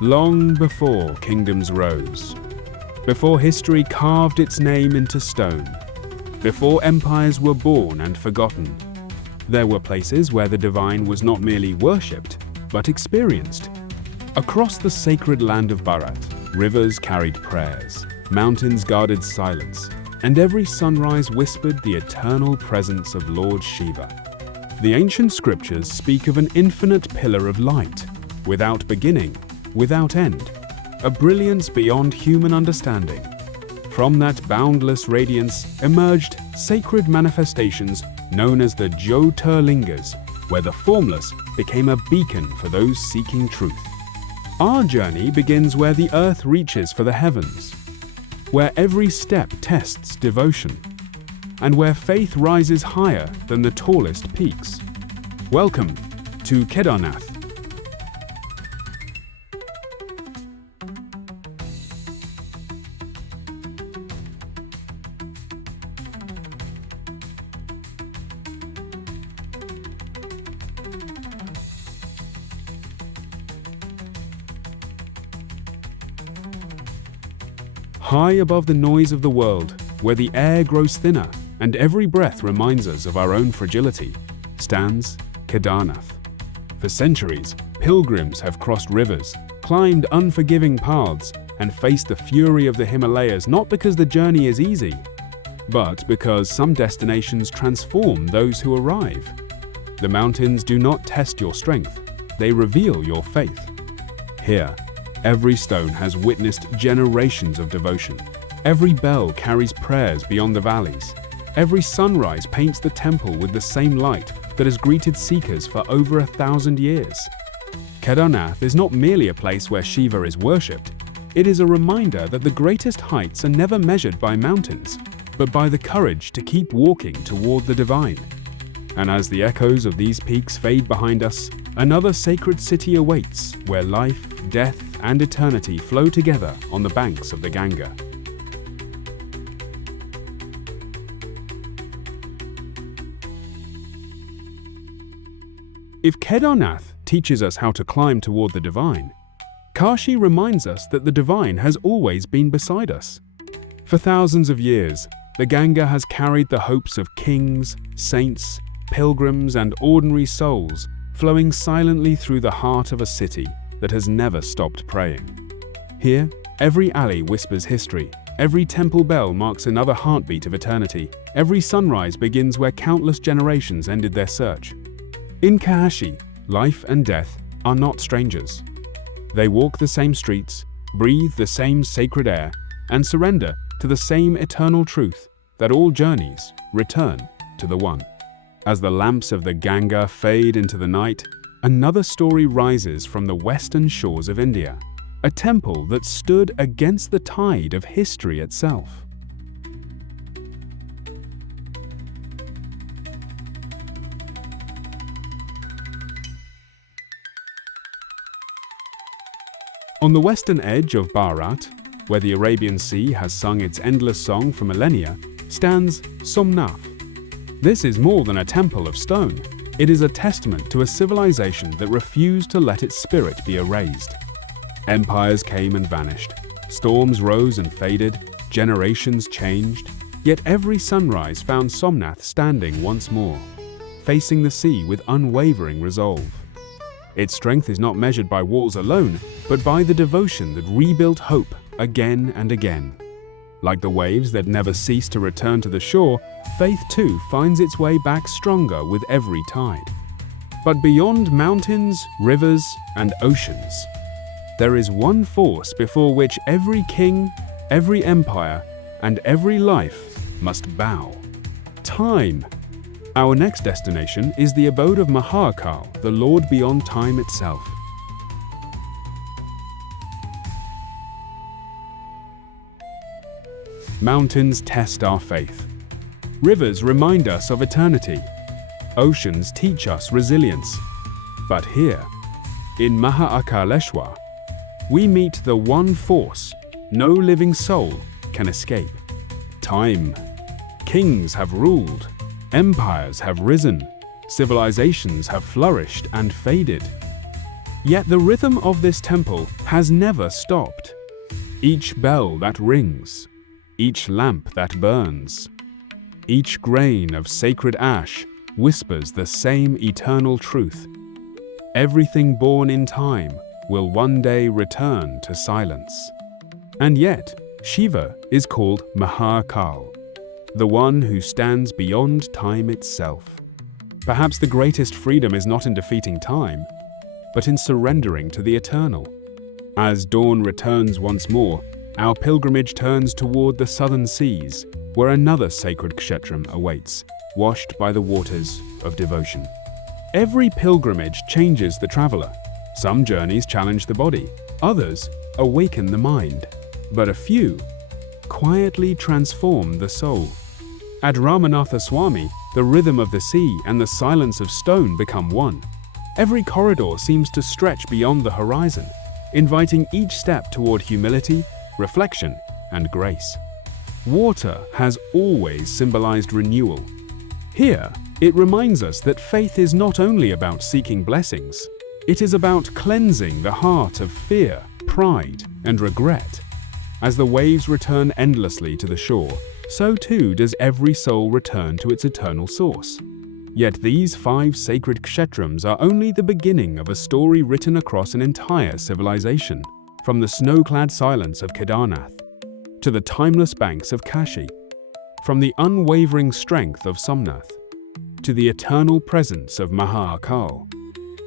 long before kingdoms rose, before history carved its name into stone, before empires were born and forgotten, there were places where the divine was not merely worshipped, but experienced. Across the sacred land of Bharat, rivers carried prayers, mountains guarded silence, and every sunrise whispered the eternal presence of Lord Shiva. The ancient scriptures speak of an infinite pillar of light, without beginning, without end, a brilliance beyond human understanding. From that boundless radiance emerged sacred manifestations known as the Jyotirlingas, where the formless became a beacon for those seeking truth. Our journey begins where the earth reaches for the heavens, where every step tests devotion, and where faith rises higher than the tallest peaks. Welcome to Kedarnath. High above the noise of the world, where the air grows thinner and every breath reminds us of our own fragility, stands Kedarnath. For centuries, pilgrims have crossed rivers, climbed unforgiving paths, and faced the fury of the Himalayas not because the journey is easy, but because some destinations transform those who arrive. The mountains do not test your strength, they reveal your faith. Here, every stone has witnessed generations of devotion. Every bell carries prayers beyond the valleys. Every sunrise paints the temple with the same light that has greeted seekers for over 1,000 years. Kedarnath is not merely a place where Shiva is worshipped. It is a reminder that the greatest heights are never measured by mountains, but by the courage to keep walking toward the divine. And as the echoes of these peaks fade behind us, another sacred city awaits, where life, death, and eternity flow together on the banks of the Ganga. If Kedarnath teaches us how to climb toward the divine, Kashi reminds us that the divine has always been beside us. For thousands of years, the Ganga has carried the hopes of kings, saints, pilgrims, and ordinary souls, flowing silently through the heart of a city that has never stopped praying. Here, every alley whispers history, every temple bell marks another heartbeat of eternity, every sunrise begins where countless generations ended their search. In Kashi, life and death are not strangers. They walk the same streets, breathe the same sacred air, and surrender to the same eternal truth that all journeys return to the One. As the lamps of the Ganga fade into the night, another story rises from the western shores of India, a temple that stood against the tide of history itself. On the western edge of Bharat, where the Arabian Sea has sung its endless song for millennia, stands Somnath. This is more than a temple of stone. It is a testament to a civilization that refused to let its spirit be erased. Empires came and vanished, storms rose and faded, generations changed, yet every sunrise found Somnath standing once more, facing the sea with unwavering resolve. Its strength is not measured by walls alone, but by the devotion that rebuilt hope again and again. Like the waves that never cease to return to the shore, faith too finds its way back stronger with every tide. But beyond mountains, rivers, and oceans, there is one force before which every king, every empire, and every life must bow: time. Our next destination is the abode of Mahakal, the Lord beyond time itself. Mountains test our faith. Rivers remind us of eternity. Oceans teach us resilience. But here, in Mahakaleshwar, we meet the one force no living soul can escape: time. Kings have ruled, empires have risen, civilizations have flourished and faded. Yet the rhythm of this temple has never stopped. Each bell that rings, each lamp that burns, each grain of sacred ash whispers the same eternal truth. Everything born in time will one day return to silence. And yet, Shiva is called Mahakal, the one who stands beyond time itself. Perhaps the greatest freedom is not in defeating time, but in surrendering to the eternal. As dawn returns once more, our pilgrimage turns toward the southern seas, where another sacred kshetram awaits, washed by the waters of devotion. Every pilgrimage changes the traveler. Some journeys challenge the body, others awaken the mind, but a few quietly transform the soul. At Ramanatha Swami, the rhythm of the sea and the silence of stone become one. Every corridor seems to stretch beyond the horizon, inviting each step toward humility, reflection, and grace. Water has always symbolized renewal. Here, it reminds us that faith is not only about seeking blessings, it is about cleansing the heart of fear, pride, and regret. As the waves return endlessly to the shore, so too does every soul return to its eternal source. Yet these 5 sacred kshetrams are only the beginning of a story written across an entire civilization, from the snow-clad silence of Kedarnath to the timeless banks of Kashi, from the unwavering strength of Somnath to the eternal presence of Mahakal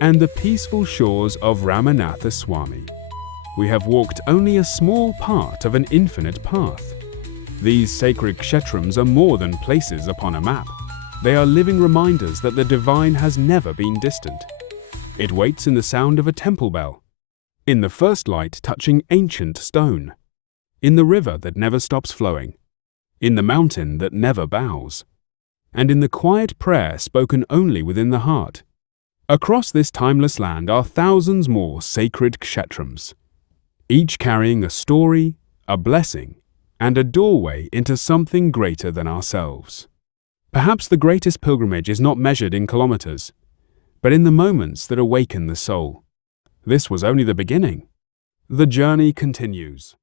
and the peaceful shores of Ramanatha Swami. We have walked only a small part of an infinite path. These sacred kshetrams are more than places upon a map. They are living reminders that the divine has never been distant. It waits in the sound of a temple bell, in the first light touching ancient stone, in the river that never stops flowing, in the mountain that never bows, and in the quiet prayer spoken only within the heart. Across this timeless land are thousands more sacred kshetrams, each carrying a story, a blessing, and a doorway into something greater than ourselves. Perhaps the greatest pilgrimage is not measured in kilometers, but in the moments that awaken the soul. This was only the beginning. The journey continues.